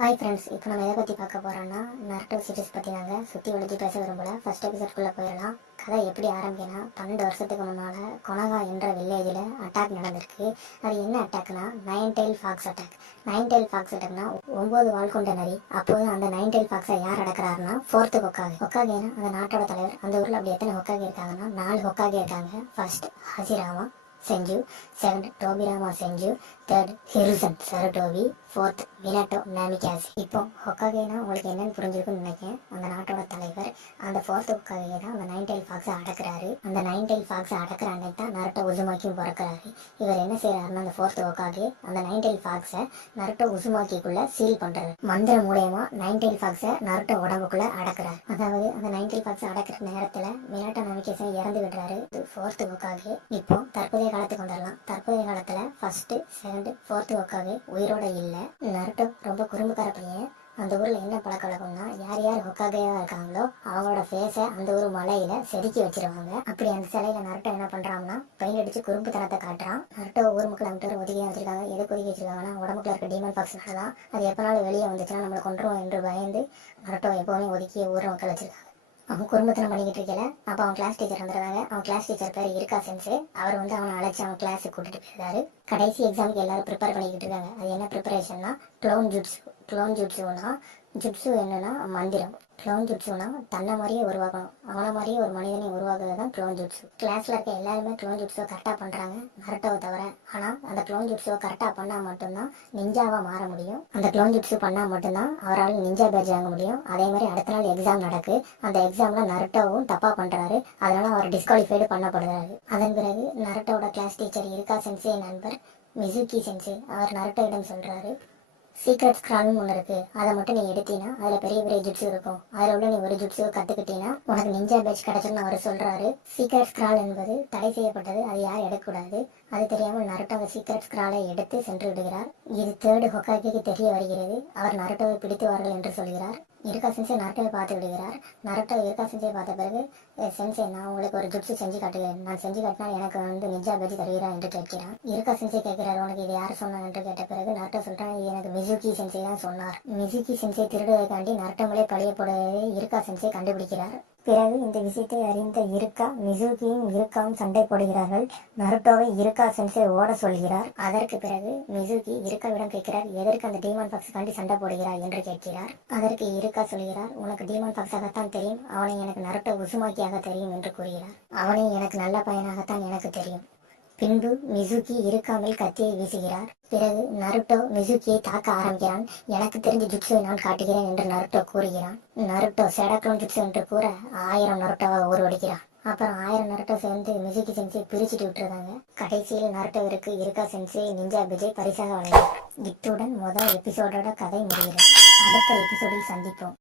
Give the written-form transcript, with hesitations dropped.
Hi friends, இப்போ நம்ம எதை பற்றி பார்க்க போகிறோம்னா நருட்டோ சீரிஸ் பற்றி நாங்கள் சுற்றி வளைச்சி பேச விரும்பல. ஃபர்ஸ்ட் எபிசோட்குள்ளே போயிடலாம். கதை எப்படி ஆரம்பிக்கனா, 12 வருஷத்துக்கு முன்னால் கொனகா என்ற வில்லேஜில் அட்டாக் நடந்திருக்கு. அது என்ன அட்டாக்னா, nine tail fox attack. Nine tail fox அட்டாக்னா 9 வால் கொண்ட நரி. அப்போது அந்த நைன் டெயில் ஃபாக்ஸை யார் அடக்கிறாருன்னா, 4th ஹொக்காகே. ஹொக்காகேனா அந்த நாட்டோட தலைவர். அந்த ஊரில் அப்படி எத்தனை ஹொக்காகே இருக்காங்கன்னா 4 ஹொக்காகே இருக்காங்க. ஃபர்ஸ்ட் ஹசிராமா செஞ்சு, செகண்ட் டோபிராமா செஞ்சு, தேர்ட் ஹிருசன் சருடோவி, ஃபோர்த் மினட்டோ நாமிகாஸ். இப்போ ஹொக்காகேனா உங்களுக்கு என்னன்னு புரிஞ்சிருக்குன்னு நினைக்கிறேன். அந்த நாட்டோட தலைவர். அந்த 4th ஹொக்காகே தான் அந்த நைன் டெயில் ஃபாக்ஸை அடக்குறாரு. அந்த நைன் டெயில் ஃபாக்ஸை அடக்கிற அன்னைக்கு தான் நருட்டோ உசுமாக்கியும் பிறக்கிறாரு. இவர் என்ன செய்யறாருன்னா, அந்த 4th ஹொக்காகே அந்த நைன் டெயில் ஃபாக்ஸை நருட்டோ உசுமாக்கிக்குள்ள சீல் பண்றாரு. மந்திரம் மூலயமா நைன் டெயில் ஃபாக்ஸை நருட்டோ உடம்புக்குள்ள அடக்குறாரு. அதாவது அந்த நைன் டெயில் ஃபாக்ஸை அடக்கிற நேரத்துல மினட்டோ நாமிகாஸை இறந்து விடுறாரு 4th ஹொக்காகே. இப்போ தற்போதைய காலத்துக்கு வந்துடலாம். தற்போதைய காலத்துல ஃபர்ஸ்ட், செகண்ட், 4th ஹொக்காகே உயிரோட இல்ல. நருட்டோ ரொம்ப குறும்புக்கார பையன். அந்த ஊர்ல என்ன பழக்க வழக்கம்னா, யார் யார் ஹொக்காகேவா இருக்காங்களோ அவங்களோட ஃபேஸை அந்த ஒரு மலையில செதுக்கி வச்சிருவாங்க. அப்படி அந்த சிலையில நருட்டோ என்ன பண்றான்னா, பெயிண்ட் அடிச்சு குறும்புத்தனத்தை காட்டுறான். நருட்டோ ஊர் மக்கள் அங்கிட்ட ஒதுக்கி வச்சிருக்காங்க. எதுக்கு ஒதுக்கி வச்சிருக்காங்கன்னா, உடம்புக்குள்ள இருக்க டீமன் ஃபாக்ஸ்னால தான். அது எப்பனாலும் வெளியே வந்துச்சுன்னா நம்மளை கொண்டுரும் என்று பயந்து நருட்டோ எப்பவுமே ஒதுக்கி ஊர் மக்கள் வச்சிருக்காங்க. அவன் குடும்பத்தில் பண்ணிக்கிட்டு இருக்கல. அப்போ அவன் கிளாஸ் டீச்சர் வந்துடுறாங்க. அவன் கிளாஸ் டீச்சர் பேர் இருக்கா சென்ஸு. அவர் அவனை அழைச்சி அவன் கிளாஸுக்கு கூட்டிட்டு போயிருந்தாரு. கடைசி எக்ஸாமுக்கு எல்லாரும் ப்ரிப்பேர் பண்ணிக்கிட்டு இருக்காங்க. அது என்ன ப்ரிப்பரேஷன்னா, க்ளோன் ஜுட்ஸு. க்ளோன் ஜுட்ஸுனா, ஜுட்ஸு என்னன்னா மந்திரம். க்ளோன் ஜுட்ஸுனா தன்னை மாதிரியே உருவாக்கணும், அவனை மாதிரியே ஒரு மனிதனை உருவாக்குறது தான் க்ளோன் ஜுட்ஸு. கிளாஸ்ல இருக்க எல்லாருமே க்ளோன் ஜுட்ஸுவை கரெக்டாக பண்ணுறாங்க, நருட்டோவை தவிர. ஆனால் அந்த க்ளோன் ஜுட்ஸுவை கரெக்டாக பண்ணால் மட்டும்தான் நிஞ்சாவாக மாற முடியும். அந்த க்ளோன் ஜுட்ஸு பண்ணால் மட்டும்தான் அவரால் நிஞ்சா பேட்ஜ் வாங்க முடியும். அதே மாதிரி அடுத்த நாள் எக்ஸாம் நடக்கு. அந்த எக்ஸாம்ல நருட்டோவும் தப்பாக பண்ணுறாரு. அதனால அவர் டிஸ்குவாலிஃபைடு பண்ணப்படுறாரு. அதன் பிறகு நருட்டோட கிளாஸ் டீச்சர் இருக்கா சென்சே நண்பர் மிசுகி சென்சே அவர் நருட்டோயிடம் சொல்றாரு, சீக்ரெட் ஸ்க்ரால்னு ஒன்று இருக்கு. அதை மட்டும் நீ எடுத்தீங்கன்னா அதில் பெரிய பெரிய ஜுட்ஸு இருக்கும். அதில் உள்ள நீ ஒரு ஜுட்ஸுவை கற்றுக்கிட்டீங்கன்னா உனக்கு நிஞ்சா பேட்ச் கிடைச்சுன்னு அவர் சொல்றாரு. சீக்ரெட் ஸ்க்ரால் என்பது தடை செய்யப்பட்டது. அது யாரும் எடுக்கக்கூடாது. அது தெரியாமல் நருட்டோ அந்த சீக்ரெட் ஸ்க்ராலை எடுத்து சென்று விடுகிறார். இது 3rd ஹொக்காகேக்கு தெரிய வருகிறது. அவர் நருட்டோவை பிடித்துவார்கள் என்று சொல்கிறார். இருக்கா சென்சே நருட்டோவை பார்த்து விடுகிறார். நருட்டோ இருக்கா சென்சே பார்த்த பிறகு, சென்சே நான் உங்களுக்கு ஒரு ஜுட்ஸு செஞ்சு காட்டுகிறேன். நான் செஞ்சு காட்டினா எனக்கு நிஞ்சா பேட்ஜ் தருகிறா என்று கேட்கிறான். இருக்கா சென்சே கேட்கிறார், உனக்கு இது யார் சொன்னான் என்று கேட்ட பிறகு நருட்டோ சொல்றான், எனக்கு மிசுகி சென்சே தான் சொன்னார். மிசுகி சென்சே திருடுவதைக்காண்டி நருட்டோங்களே பழிய போடுவதை இருக்கா சென்சே கண்டுபிடிக்கிறார். பிறகு இந்த விஷயத்தை அறிந்த இருக்கா மிசுகியும் இருக்காவும் சண்டை போடுகிறார்கள். நருட்டோவை இருக்கா சென்சே ஓட சொல்கிறார். அதற்கு பிறகு மிசுகி இருக்காவிடம் கேட்கிறார், எதற்கு அந்த டீமன் ஃபாக்ஸுக்காண்டி சண்டை போடுகிறார் என்று கேட்கிறார். அதற்கு இருக்கா சொல்கிறார், உனக்கு டீமன் ஃபாக்ஸாகத்தான் தெரியும், அவனை எனக்கு நருட்டோ உசுமாக்கியாக தெரியும் என்று கூறுகிறார். அவனை எனக்கு நல்ல பையனாகத்தான் எனக்கு தெரியும். பின்பு மிசுகி இருக்காமல் கத்தியை வீசுகிறார். பிறகு நருட்டோ மிசுகியை தாக்க ஆரம்பிக்கிறான். எனக்கு தெரிஞ்ச ஜுட்ஸுவை நான் காட்டுகிறேன் என்று நருட்டோ கூறுகிறான். நருட்டோ செடக்ளோன் ஜுட்ஸு என்று கூற 1000 நருட்டோவை உருவடிக்கிறான். அப்புறம் 1000 நருட்டோ சேர்ந்து மிசுகி சென்சை பிரிச்சுட்டு விட்டுருந்தாங்க. கடைசியில் நருட்டோவிற்கு இருக்கா சென்சை நிஞ்சா பேட்ஜை பரிசாக வழங்கினார். இத்துடன் முதல் எபிசோடோட கதை முடிகிறது. அடுத்த எபிசோடில் சந்திப்போம்.